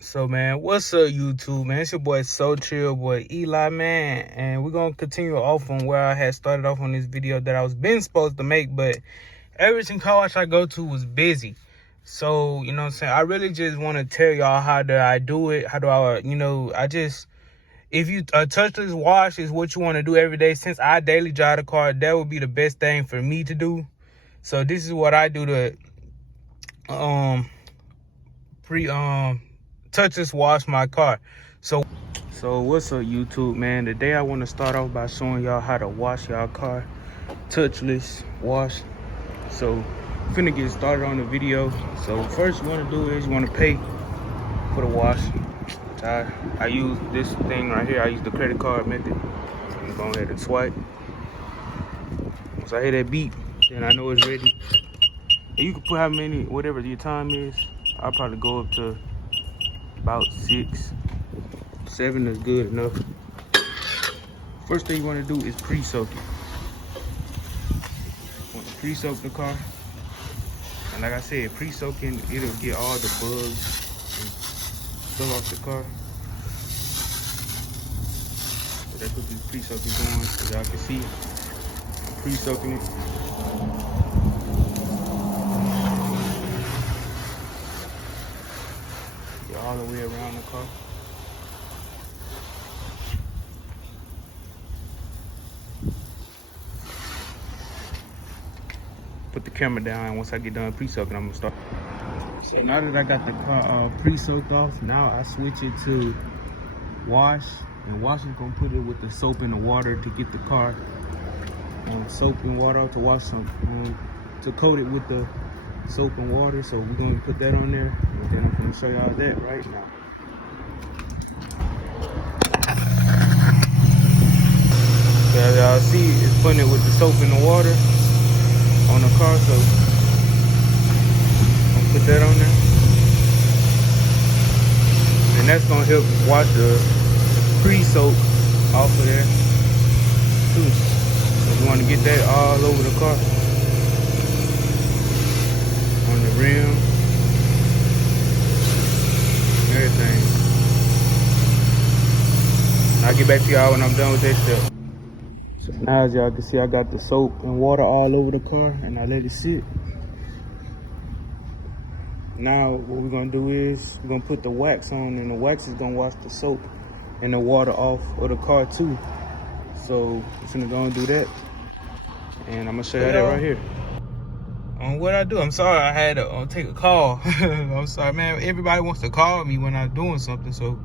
So man, what's up YouTube, man? It's your boy So Chill Boy Eli, man, and we're gonna continue off on where I had started off on this video that I was been supposed to make, but every single car wash I go to was busy. So you know what I'm saying, I really just want to tell y'all how do I do it, how do I, if you a touchless wash is what you want to do every day. Since I daily drive the car, that would be the best thing for me to do. So this is what I do to touchless wash my car. So what's up YouTube, man? Today I want to start off by showing y'all how to wash y'all car touchless wash. So I'm finna get started on the video. So first you want to do is you want to pay for the wash. I use this thing right here. I use the credit card method. I'm gonna go ahead and swipe. Once I hear that beep, then I know it's ready. And you can put how many, whatever your time is. I'll probably go up to about 6, 7 is good enough. First thing you want to do is pre-soak it. You want to pre-soak the car. And like I said, pre-soaking, it'll get all the bugs and stuff off the car. So that's what this pre-soak is doing. As y'all can see, I'm pre-soaking it. Get all the way around the car. Put the camera down. Once I get done pre-soaking, I'm gonna start. So now that I got the car pre-soaked off, now I switch it to wash. And wash is gonna put it with the soap and the water to get the car soap and water to wash some, to coat it with the soap and water. So we're gonna put that on there, and then I'm gonna show y'all that right now. So as y'all see, it's putting it with the soap and the water on the car, so I'm gonna put that on there, and that's gonna help wash the pre-soak off of there too. So we want to get that all over the car, on the rim, everything. I'll get back to y'all when I'm done with that step. So now as y'all can see, I got the soap and water all over the car, and I let it sit. Now what we're gonna do is we're gonna put the wax on, and the wax is gonna wash the soap and the water off of the car too. So I'm gonna go and do that, and I'm gonna show you that right here. On what I do, I'm sorry I had to take a call. I'm sorry, man. Everybody wants to call me when I'm doing something, so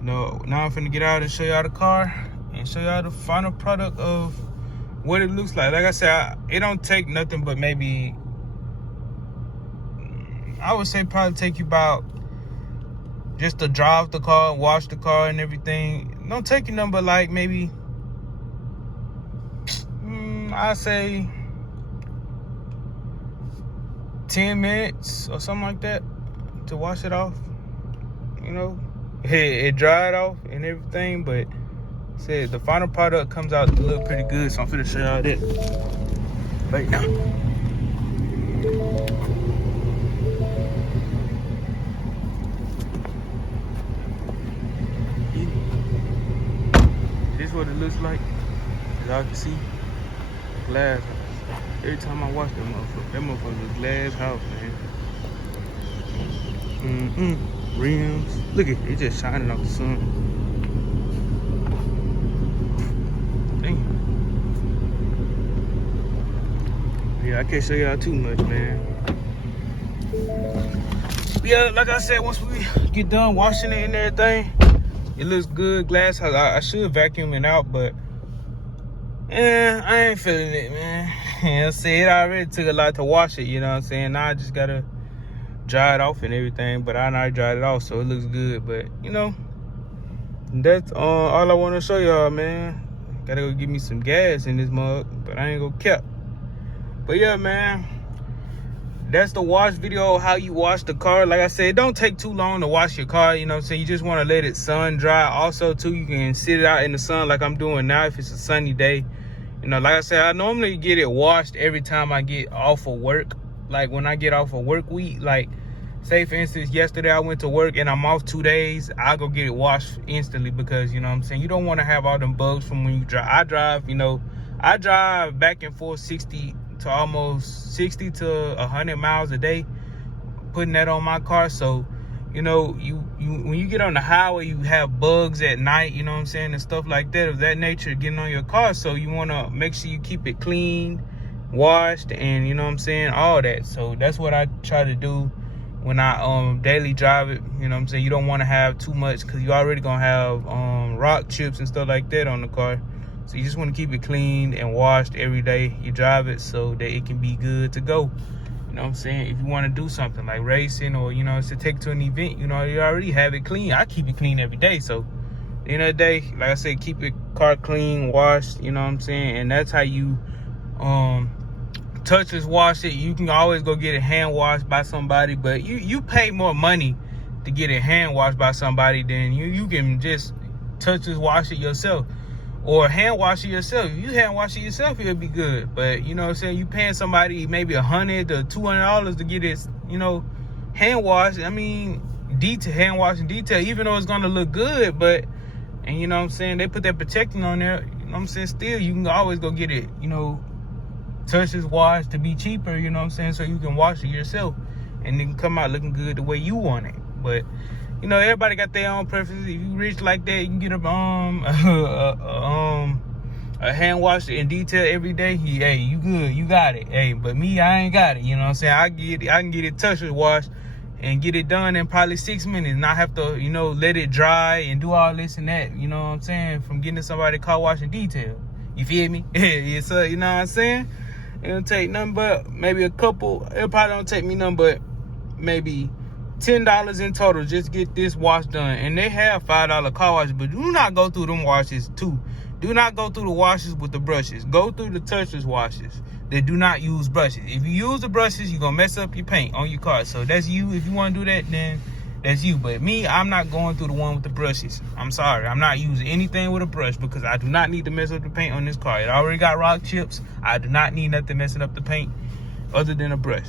now I'm finna get out and show y'all the car and show y'all the final product of what it looks like. Like I said, it don't take nothing but maybe, I would say probably take you about, just to drive the car, wash the car and everything. Don't take you nothing but like maybe, I say 10 minutes or something like that to wash it off. You know, it dried off and everything, but said the final product comes out to look pretty good. So I'm finna show y'all that right now. This is what it looks like. As y'all can see, glass. Every time I watch that motherfucker glass house, man. Rims. Look at it, just shining off the sun. Damn. Yeah, I can't show y'all too much, man. Yeah, like I said, once we get done washing it and everything, it looks good. Glass house. I should vacuum it out, but I ain't feeling it, man. You know, see, it already took a lot to wash it, you know what I'm saying? Now I just gotta dry it off and everything, but I already dried it off, so it looks good. But you know, that's all I want to show y'all, man. Gotta go get me some gas in this mug, but I ain't gonna cap. But yeah, man, that's the wash video, how you wash the car. Like I said, it don't take too long to wash your car, you know what I'm saying? You just want to let it sun dry. Also too, you can sit it out in the sun like I'm doing now if it's a sunny day. You know, like I said, I normally get it washed every time I get off of work. Like when I get off of work week, like say for instance, yesterday I went to work and I'm off 2 days, I'll go get it washed instantly because, you know what I'm saying, you don't want to have all them bugs from when you drive. I drive back and forth 60 to almost 60 to 100 miles a day, putting that on my car. So, you know, you when you get on the highway, you have bugs at night, you know what I'm saying, and stuff like that of that nature getting on your car. So you want to make sure you keep it clean, washed, and you know what I'm saying, all that. So that's what I try to do when I daily drive it. You know what I'm saying, you don't want to have too much because you already gonna have rock chips and stuff like that on the car. So you just want to keep it clean and washed every day you drive it so that it can be good to go. You know what I'm saying? If you want to do something like racing or, you know, to take to an event, you know, you already have it clean. I keep it clean every day. So at the end of the day, like I said, keep your car clean, washed, you know what I'm saying? And that's how you touchless wash it. You can always go get it hand washed by somebody, but you pay more money to get it hand washed by somebody than you can just touchless wash it yourself. Or hand wash it yourself. If you hand wash it yourself, it'll be good. But you know what I'm saying, you paying somebody maybe $100 to $200 to get it, you know, hand wash. I mean, hand wash and detail, even though it's gonna look good, but, and you know what I'm saying, they put that protecting on there, you know what I'm saying, still you can always go get it, you know, touchless wash to be cheaper, you know what I'm saying, so you can wash it yourself and it can come out looking good the way you want it. But you know, everybody got their own preferences. If you rich like that, you can get a hand wash in detail every day. Hey, you good, you got it. Hey, but me, I ain't got it. You know what I'm saying? I can get it touchless wash and get it done in probably 6 minutes, not have to, you know, let it dry and do all this and that. You know what I'm saying? From getting somebody car wash in detail. You feel me? Yeah, so you know what I'm saying? It don't take nothing but maybe a couple. It probably don't take me nothing but maybe $10 in total just get this wash done. And they have $5 car washes, but do not go through them washes too. Do not go through the washes with the brushes. Go through the touchless washes that do not use brushes. If you use the brushes, you're gonna mess up your paint on your car. So that's you. If you want to do that, then that's you. But me, I'm not going through the one with the brushes. I'm sorry, I'm not using anything with a brush because I do not need to mess up the paint on this car. It already got rock chips. I do not need nothing messing up the paint other than a brush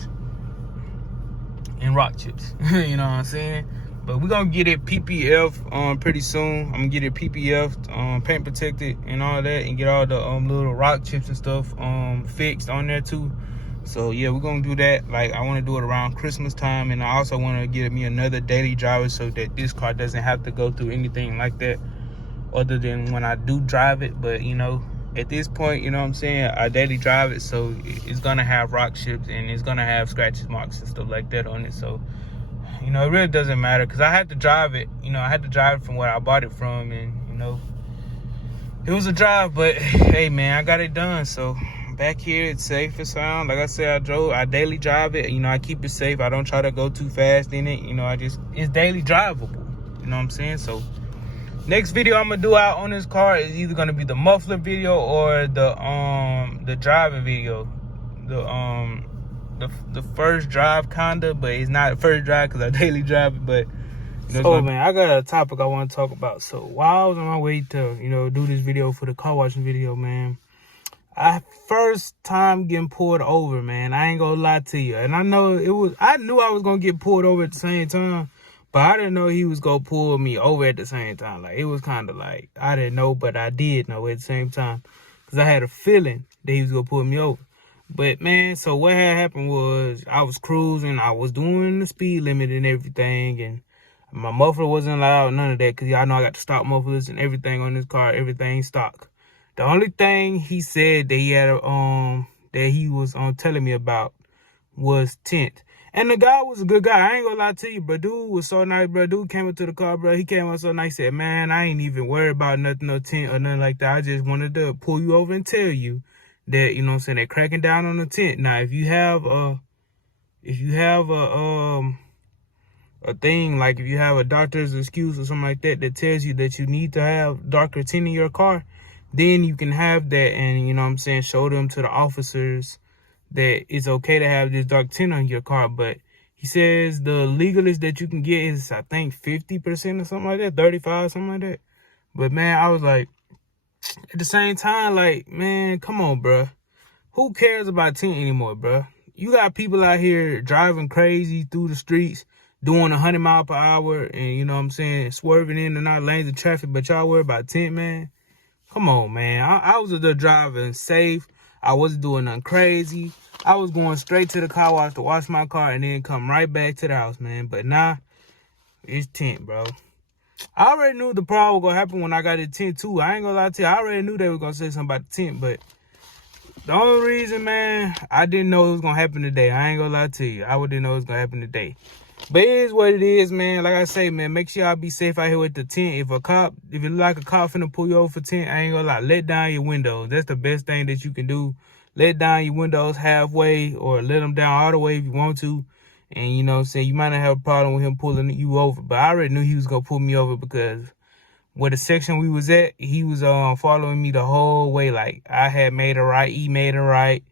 and rock chips. You know what I'm saying? But we're gonna get it PPF pretty soon. I'm gonna get it PPF paint protected and all that, and get all the little rock chips and stuff fixed on there too. So yeah, we're gonna do that. Like, I want to do it around Christmas time, and I also want to get me another daily driver so that this car doesn't have to go through anything like that other than when I do drive it. But you know, at this point, you know what I'm saying, I daily drive it, so it's gonna have rock chips and it's gonna have scratches, marks and stuff like that on it. So, you know, it really doesn't matter because I had to drive it. You know, I had to drive it from where I bought it from, and you know, it was a drive, but hey man, I got it done. So back here, it's safe and sound. Like I said, I daily drive it. You know, I keep it safe. I don't try to go too fast in it. You know, it's daily drivable. You know what I'm saying? So next video I'm gonna do out on this car is either gonna be the muffler video or the driving video. The first drive kinda, but it's not the first drive because I daily drive it. But you know, man, I got a topic I want to talk about. So while I was on my way to, you know, do this video for the car washing video, man, first time getting pulled over, man. I ain't gonna lie to you, and I knew I was gonna get pulled over at the same time. But I didn't know he was going to pull me over at the same time. Like, it was kind of like, I didn't know, but I did know at the same time. Because I had a feeling that he was going to pull me over. But, man, so what had happened was I was cruising. I was doing the speed limit and everything. And my muffler wasn't allowed, none of that. Because y'all know I got the stock mufflers and everything on this car. Everything stock. The only thing he said that he had, that he was telling me about was tint. And the guy was a good guy. I ain't gonna lie to you, bro. Dude was so nice, bro. Dude came into the car, bro. He came up so nice. Said, man, I ain't even worried about nothing, no tint or nothing like that. I just wanted to pull you over and tell you that, you know what I'm saying, they're cracking down on the tint. Now, if you have a thing, like if you have a doctor's excuse or something like that that tells you that you need to have darker tint in your car, then you can have that and, you know what I'm saying, show them to the officers that it's okay to have this dark tint on your car. But he says the legalist that you can get is, I think, 50% or something like that, 35, something like that. But man, I was like, at the same time, like, man, come on, bro. Who cares about tint anymore, bro? You got people out here driving crazy through the streets, doing 100 miles per hour and, you know what I'm saying, swerving in and out lanes of traffic, but y'all worry about tint, man? Come on, man. I was just driving safe. I wasn't doing nothing crazy. I was going straight to the car wash to wash my car and then come right back to the house, man. But nah, it's tint, bro. I already knew the problem was going to happen when I got the tint, too. I ain't going to lie to you. I already knew they were going to say something about the tint, but the only reason, man, I didn't know it was going to happen today. I ain't going to lie to you. I didn't know it was going to happen today. But it is what it is, man. Like I say, man, make sure y'all be safe out here with the tint. If it look like a cop finna pull you over for tint, I ain't gonna lie, let down your windows. That's the best thing that you can do. Let down your windows halfway or let them down all the way if you want to. And, you know what I'm saying, you might not have a problem with him pulling you over. But I already knew he was gonna pull me over because where the section we was at, he was following me the whole way. Like, I had made a right, he made a right.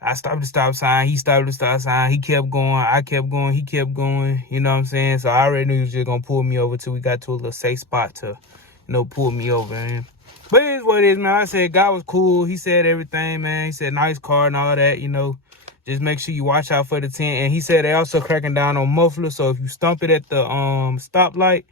I stopped the stop sign. He stopped the stop sign. He kept going. I kept going. He kept going. You know what I'm saying? So I already knew he was just going to pull me over till we got to a little safe spot to, pull me over. Man. But it is what it is, man. I said, God was cool. He said everything, man. He said, nice car and all that, Just make sure you watch out for the tint. And he said they also cracking down on mufflers. So if you stump it at the stoplight,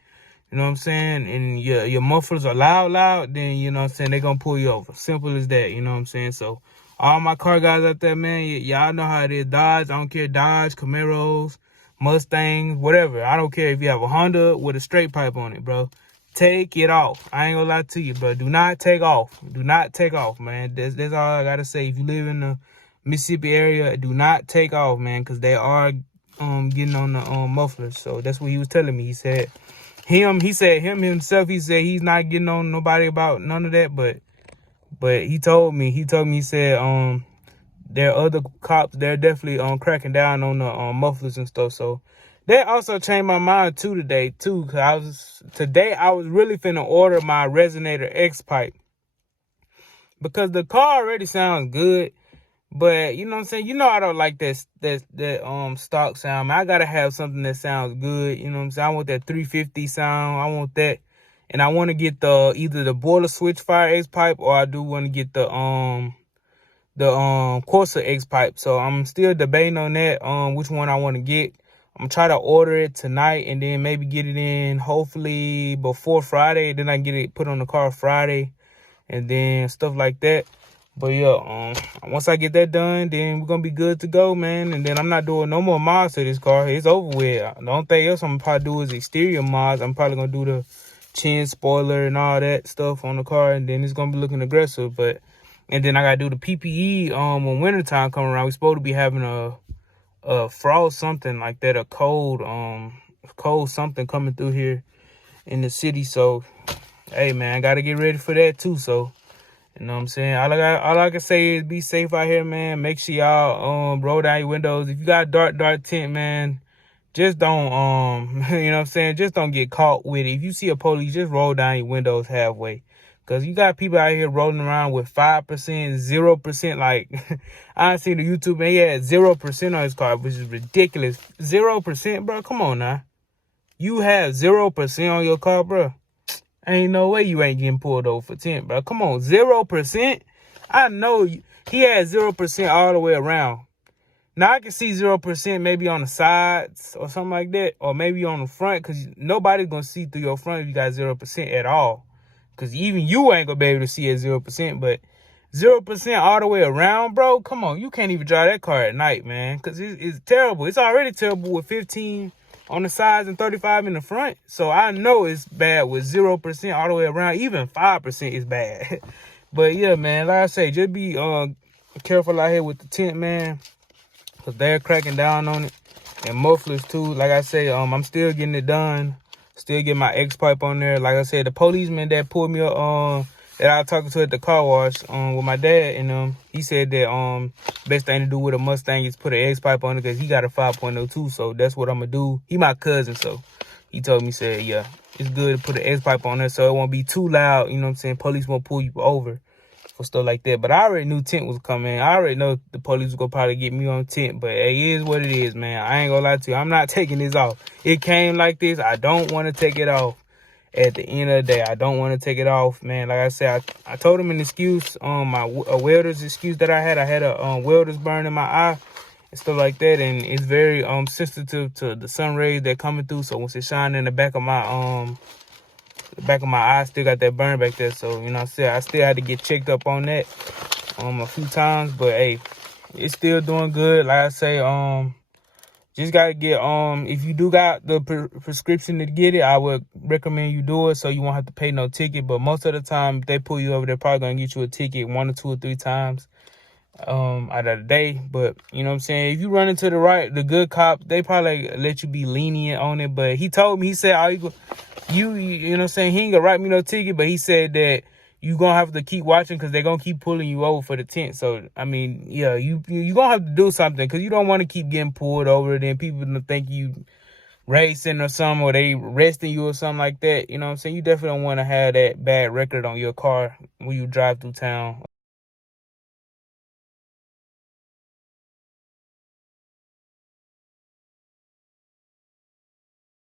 you know what I'm saying, and your mufflers are loud, then, you know what I'm saying, they're going to pull you over. Simple as that, you know what I'm saying? So all my car guys out there, man, y'all know how it is. Dodge, I don't care, Dodge, Camaros, Mustangs, whatever. I don't care if you have a Honda with a straight pipe on it, bro. Take it off. I ain't gonna lie to you, bro. Do not take off. Do not take off, man. That's all I gotta say. If you live in the Mississippi area, do not take off, man, because they are getting on the mufflers. So that's what he was telling me. He said himself, he said he's not getting on nobody about none of that, but he told me, he said, there are other cops, they're definitely cracking down on the mufflers and stuff. So that also changed my mind too today, because today I was really finna order my Resonator X pipe because the car already sounds good, but you know what I'm saying, I don't like that stock sound, man. I gotta have something that sounds good, you know what I'm saying. I want that 350 sound, I want that. And I want to get either the boiler switch fire X pipe, or I do want to get the Corsa X pipe. So I'm still debating on that, which one I want to get. I'm trying to order it tonight and then maybe get it in hopefully before Friday. Then I can get it put on the car Friday and then stuff like that. But yeah, once I get that done, then we're gonna be good to go, man. And then I'm not doing no more mods to this car. It's over with. The only thing else I'm gonna probably do is exterior mods. I'm probably gonna do the chin spoiler and all that stuff on the car, and then it's gonna be looking aggressive. And then I gotta do the PPE when wintertime come around. We're supposed to be having a frost, something like that, a cold something coming through here in the city. So hey, man, I gotta get ready for that too. So you know what I'm saying, all I can say is be safe out here, man. Make sure y'all roll down your windows. If you got dark tint, man, just don't, you know what I'm saying, just don't get caught with it. If you see a police, just roll down your windows halfway. Because you got people out here rolling around with 5%, 0%. Like, I seen the YouTube, man, he had 0% on his car, which is ridiculous. 0%, bro, come on now. You have 0% on your car, bro. Ain't no way you ain't getting pulled over for tint, bro. Come on, 0%? I know he had 0% all the way around. Now, I can see 0% maybe on the sides or something like that, or maybe on the front, because nobody's going to see through your front if you got 0% at all. Because even you ain't going to be able to see at 0%, but 0% all the way around, bro, come on. You can't even drive that car at night, man, because it's terrible. It's already terrible with 15 on the sides and 35 in the front. So I know it's bad with 0% all the way around. Even 5% is bad. But, yeah, man, like I say, just be careful out here with the tint, man. Because they're cracking down on it. And mufflers, too. Like I say, I'm still getting it done. Still getting my X-pipe on there. Like I said, the policeman that pulled me up, that I was talking to at the car wash with my dad, and he said that best thing to do with a Mustang is put an X-pipe on it because he got a 5.02. So that's what I'm going to do. He my cousin, so he told me, said, yeah, it's good to put an X-pipe on there so it won't be too loud. You know what I'm saying? Police won't pull you over for stuff like that. But I already knew tint was coming. I already know the police was gonna probably get me on tint. But it is what it is, man. I ain't gonna lie to you. I'm not taking this off. It came like this. I don't want to take it off. At the end of the day, I don't want to take it off, man. Like I said, I told him an excuse, a welder's excuse that I had. I had a welder's burn in my eye. and stuff like that, and it's very sensitive to the sun rays that coming through. So once it shine in the back of my eye, still got that burn back there. So you know, I still had to get checked up on that a few times, but hey, it's still doing good. Like I say, just gotta get if you do got the prescription to get it, I would recommend you do it so you won't have to pay no ticket. But most of the time, if they pull you over, they're probably gonna get you a ticket 1 or 2 or 3 times out of the day. But you know what I'm saying, if you run into the good cop, they probably let you be lenient on it. But he told me, he said, you know what I'm saying, he ain't gonna write me no ticket, but he said that you gonna have to keep watching because they're gonna keep pulling you over for the tent. So I mean, yeah, you gonna have to do something because you don't want to keep getting pulled over. Then people gonna think you racing or something, or they arresting you or something like that. You know what I'm saying? You definitely don't want to have that bad record on your car when you drive through town.